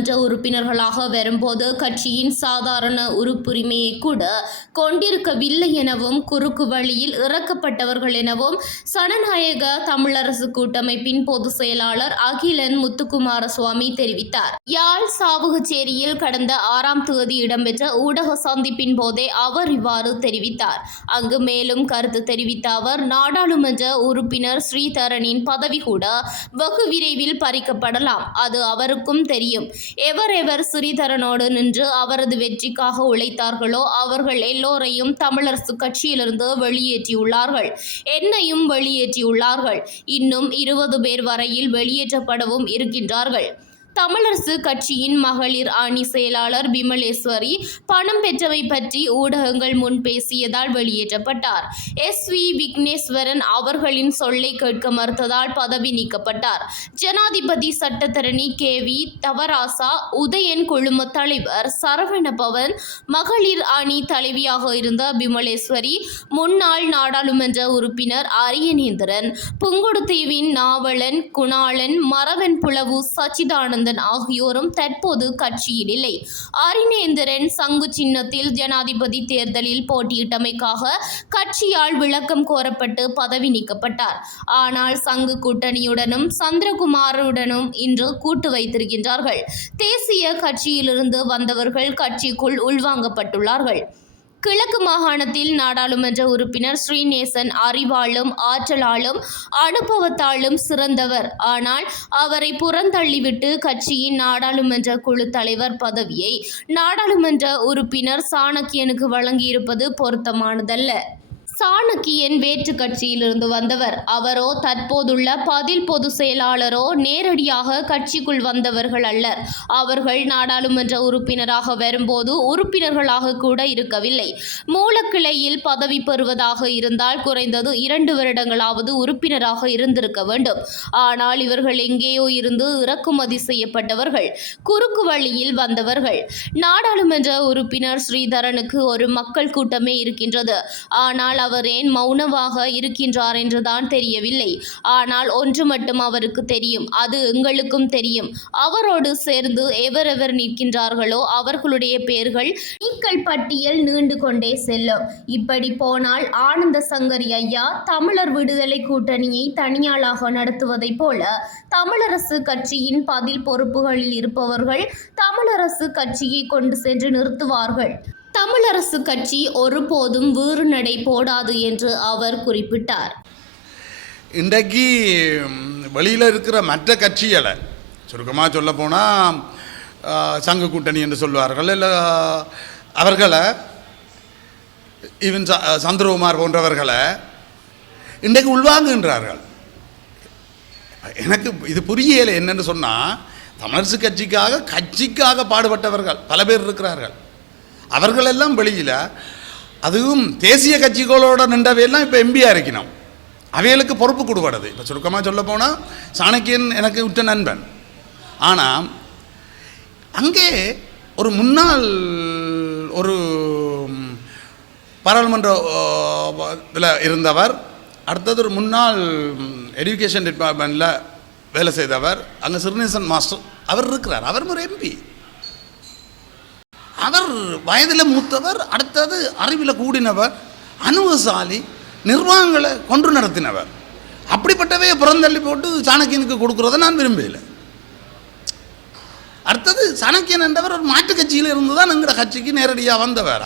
நாடாளுமன்ற உறுப்பினர்களாக வரும்போது கட்சியின் சாதாரண உறுப்புரிமையை கூட கொண்டிருக்கவில்லை எனவும் குறுக்கு வழியில் இறக்கப்பட்டவர்கள் எனவும் சனநாயக தமிழரசு கூட்டமைப்பின் பொதுச் செயலாளர் அகிலன் முத்துக்குமாரசுவாமி தெரிவித்தார். யாழ் சாவுகச்சேரியில் கடந்த 6ஆம் தேதி இடம்பெற்ற ஊடக சந்திப்பின் போதே அவர் இவ்வாறு தெரிவித்தார். அங்கு மேலும் கருத்து தெரிவித்த அவர், நாடாளுமன்ற உறுப்பினர் ஸ்ரீதரனின் பதவி கூட வெகு விரைவில் பறிக்கப்படலாம். அது அவருக்கும் தெரியும். எவர் ஸ்ரீதரனோடு நின்று அவரது வெற்றிக்காக உழைத்தார்களோ அவர்கள் எல்லோரையும் தமிழரசு கட்சியிலிருந்து வெளியேற்றியுள்ளார்கள். என்னையும் வெளியேற்றியுள்ளார்கள். இன்னும் 20 பேர் வரையில் வெளியேற்றப்படவும் இருக்கின்றார்கள். தமிழரசு கட்சியின் மகளிர் அணி செயலாளர் பிமலேஸ்வரி பணம் பெற்றவை பற்றி ஊடகங்கள் முன் பேசியதால் வெளியேற்றப்பட்டார். SV விக்னேஸ்வரன் அவர்களின் சொல்லை கேட்க மறுத்ததால் பதவி நீக்கப்பட்டார். ஜனாதிபதி சட்டத்தரணி KV தவராசா, உதயன் குழும தலைவர் சரவணபவன், மகளிர் அணி தலைவியாக இருந்த பிமலேஸ்வரி, முன்னாள் நாடாளுமன்ற உறுப்பினர் அரியநேந்திரன், புங்குடுதீவின் நாவலன் குணாளன், மரவன் புலவு சச்சிதானந்தன் ஆகியோரும் தற்போது கட்சியில் இல்லை. அரியநேந்திரன் சங்கு சின்னத்தில் ஜனாதிபதி தேர்தலில் போட்டியிட்டமைக்காக கட்சியால் விளக்கம் கோரப்பட்டு பதவி நீக்கப்பட்டார். ஆனால் சங்கு கூட்டணியுடனும் சந்திரகுமாருடனும் இன்று கூட்டு வைத்திருக்கின்றார்கள். தேசிய கட்சியிலிருந்து வந்தவர்கள் கட்சிக்குள் உள்வாங்கப்பட்டுள்ளார்கள். கிழக்கு மாகாணத்தில் நாடாளுமன்ற உறுப்பினர் ஸ்ரீநேசன் அறிவாலும் ஆற்றலாலும் அனுபவத்தாலும் சிறந்தவர். ஆனால் அவரை புறந்தள்ளிவிட்டு கட்சியின் நாடாளுமன்ற குழு தலைவர் பதவியை நாடாளுமன்ற உறுப்பினர் சாணக்கியனுக்கு வழங்கியிருப்பது பொருத்தமானதல்ல. சாணக்கியன் வேற்று கட்சியிலிருந்து வந்தவர். அவரோ தற்போதுள்ள பதில் பொதுச் செயலாளரோ நேரடியாக கட்சிக்குள் வந்தவர்கள் அல்லர். அவர்கள் நாடாளுமன்ற உறுப்பினராக வரும்போது உறுப்பினர்களாக கூட இருக்கவில்லை. மூலக்கிளையில் பதவி பெறுவதாக இருந்தால் குறைந்தது 2 வருடங்களாவது உறுப்பினராக இருந்திருக்க வேண்டும். ஆனால் இவர்கள் எங்கேயோ இருந்து இறக்குமதி செய்யப்பட்டவர்கள், குறுக்கு வழியில் வந்தவர்கள். நாடாளுமன்ற உறுப்பினர் ஸ்ரீதரனுக்கு ஒரு மக்கள் கூட்டமே இருக்கின்றது. ஆனால் அவர் ஏன் மௌனமாக இருக்கின்றார் என்றுதான் தெரியவில்லை. ஆனால் ஒன்று மட்டும் அவருக்கு தெரியும், அது எங்களுக்கும் தெரியும். அவரோடு சேர்ந்து எவரெவர் நிற்கின்றார்களோ அவர்களுடைய பெயர்கள் நீக்கல் பட்டியல் நீண்டு கொண்டே செல்லும். இப்படி போனால் ஆனந்த சங்கரி ஐயா தமிழர் விடுதலை கூட்டணியை தனியாளாக நடத்துவதைப் போல தமிழரசு கட்சியின் பதில் பொறுப்புகளில் இருப்பவர்கள் தமிழரசு கட்சியை கொண்டு சென்று நிறுத்துவார்கள். தமிழரசு கட்சி ஒருபோதும் வீறு நடை போடாது என்று அவர் குறிப்பிட்டார். இன்றைக்கு வெளியில் இருக்கிற மற்ற கட்சிகளை சுருக்கமாக சொல்ல போனால் சங்க கூட்டணி என்று சொல்வார்கள். இல்லை அவர்களை ஈவன் சந்திரகுமார் போன்றவர்களை இன்றைக்கு உள்வாங்குகின்றார்கள். எனக்கு இது புரியலை. என்னென்னு சொன்னால், தமிழரசு கட்சிக்காக பாடுபட்டவர்கள் பல பேர் இருக்கிறார்கள். அவர்களெல்லாம் வெளியில், அதுவும் தேசிய கட்சிகளோட நின்றவையெல்லாம் இப்போ எம்பியாக இருக்கணும். அவைகளுக்கு பொறுப்பு கொடுப்படுது. இப்போ சுருக்கமாக சொல்ல போனால் சாணக்கியன் எனக்கு விட்ட நண்பன். ஆனால் அங்கே ஒரு முன்னாள் ஒரு பாராளுமன்ற இதில் இருந்தவர், அடுத்தது ஒரு முன்னாள் எஜுகேஷன் டிபார்ட்மெண்ட்டில் வேலை செய்தவர், அங்கே ஸ்ரீநேசன் மாஸ்டர் அவர் இருக்கிறார். அவர் ஒரு எம்பி. அவர் வயதில் மூத்தவர், அடுத்தது அறிவில் கூடினவர், அனுபவசாலி, நிர்வாகங்களை கொண்டு நடத்தினவர். அப்படிப்பட்டவையை புறந்தள்ளி போட்டு சாணக்கியனுக்கு கொடுக்குறத நான் விரும்பலை. அடுத்தது சாணக்கியன் என்றவர் ஒரு மாற்று கட்சியில் இருந்து தான் எங்களோட கட்சிக்கு நேரடியாக வந்தவர்.